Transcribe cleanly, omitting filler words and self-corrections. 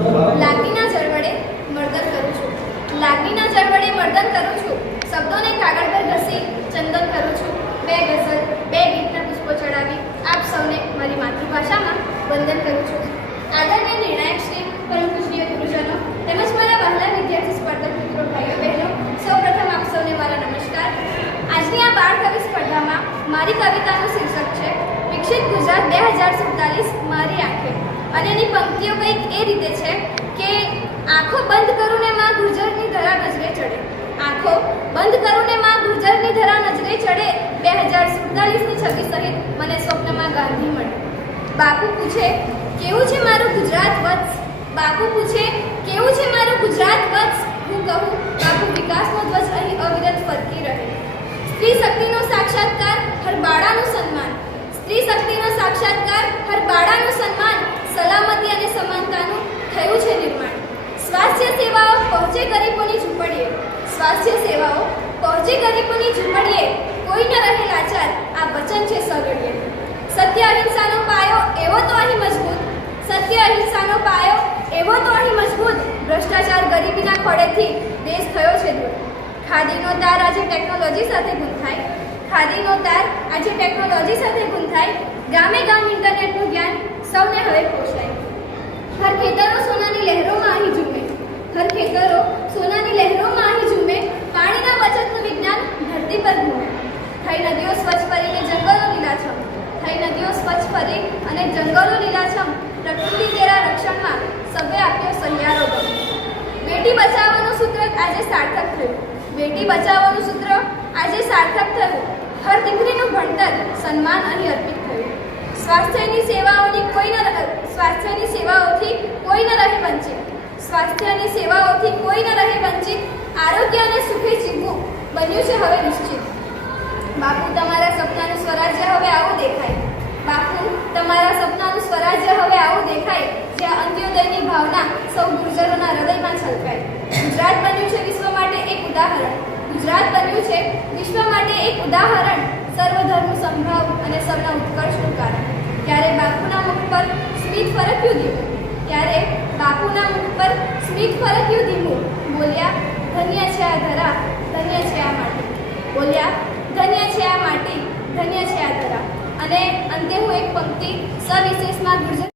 લાગણીના જળ વડે મર્દન કરું છું, લાગણીના જળ વડે મર્દન કરું છું, શબ્દોને કાગળ પર ઘસી ચંદન કરું છું, બે ગઝલ બે ગીતના પુષ્પો ચડાવી આપ સૌને મારી માતૃભાષામાં વંદન કરું છું। આદરણીય નિર્ણાયક શ્રી પરમ પૂજ્ય ગુરુજનો તેમજ મારા વહાલા વિદ્યાર્થી સ્પર્ધક મિત્રો ભાઈઓ બહેનો, સૌપ્રથમ આપ સૌને મારા નમસ્કાર। આજની આ બાળ કવિ સ્પર્ધામાં મારી કવિતાનું શીર્ષક છે વિકસિત ગુજરાત 2047 મારી આંખે, અને એની પંક્તિઓ કંઈક એ રીતે છે કે આંખો બંધ કરું ને માં ગુર્જરની ધરા નજરે ચડે, આંખો બંધ કરું ને માં ગુર્જરની ધરા નજરે ચડે, 2047ની છબી સહિત મને સ્વપ્નમાં ગાંધી મળે। બાપુ પૂછે કેવું છે મારું ગુજરાત વત્સ, બાપુ પૂછે કેવું છે મારું ગુજરાત વત્સ, હું કહું બાપુ વિકાસનો ધ્વજ અહીં અવિરત ફરકી રહે। સ્ત્રી શક્તિનો સાક્ષાત્કાર હર બાળાનું સન્માન, સ્ત્રી શક્તિનો સાક્ષાત્કાર હર બાળાનું સન્માન, સલામતી અને સમાનતાનું થયું છે નિર્માણ। સ્વાસ્થ્ય સેવાઓ પહોંચે ગરીબોની ઝૂંપડીએ, સ્વાસ્થ્ય સેવાઓ પહોંચે ગરીબોની ઝૂંપડીએ, કોઈ ન રહે લાચાર આ વચન છે સગડીએ। સત્ય અહિંસાનો પાયો એવો તો અહીં મજબૂત, સત્ય અહિંસાનો પાયો એવો તો અહીં મજબૂત, ભ્રષ્ટાચાર ગરીબીના ખોળેથી દેશ થયો છે દૂર। ખાદીનો તાર આજે ટેકનોલોજી સાથે ગૂંથાય, ખાદીનો તાર આજે ટેકનોલોજી સાથે ગૂંથાય, ગામે ગામ ઇન્ટરનેટનું જ્ઞાન સૌને હવે પહોંચાય। હર ખેતરો સોનાની લહેરોમાં અહીં ઝૂમે, હર ખેતરો સોનાની લહેરોમાં અહીં ઝૂમે, પાણીના બચતનું વિજ્ઞાન ધરતી પર ઘૂમે। થઈ નદીઓ સ્વચ્છ ફરીને જંગલો લીલાછમ, થઈ નદીઓ સ્વચ્છ ફરી અને જંગલો લીલાછમ, પ્રકૃતિ કેરા રક્ષણમાં સભે આપ્યો સહિયારો દમ। બેટી બચાવવાનું સૂત્ર આજે સાર્થક થયું, બેટી બચાવવાનું સૂત્ર આજે સાર્થક થયું, હર દીકરીનું ભણતર સન્માન અહીં અર્પિત થયું। સ્વાસ્થ્યની સેવાઓથી કોઈ ન રહે વંચિત, સ્વાસ્થ્યની સેવાઓથી કોઈ ન રહે વંચિત, આરોગ્ય અને સુખી જીવવું બન્યું છે હવે નિશ્ચિત। બાપુ તમારા સપનાનું સ્વરાજ્ય હવે આવું દેખાય, બાપુ તમારા સપનાનું સ્વરાજ્ય હવે આવું દેખાય, જ્યાં અંત્યોદયની ભાવના સૌ ગુર્જરોના હૃદયમાં છલકાય। ગુજરાત બન્યું છે વિશ્વ માટે એક ઉદાહરણ, ગુજરાત બન્યું છે વિશ્વ માટે એક ઉદાહરણ, સર્વધર્મ સંભાવ અને સૌના ઉત્કર્ષનું કારણ। ત્યારે બાપુના મુખ પર સ્મિત ફરક્યું ધીમું, ત્યારે બાપુના મુખ પર સ્મિત ફરક્યું ધીમું, બોલ્યા ધન્ય છે આ ધરા, ધન્ય છે આ માટી, બોલ્યા ધન્ય છે આ માટી, ધન્ય છે આ ધરા। અને અંતે હું એક પંક્તિ સવિશેષમાં ગુર્જર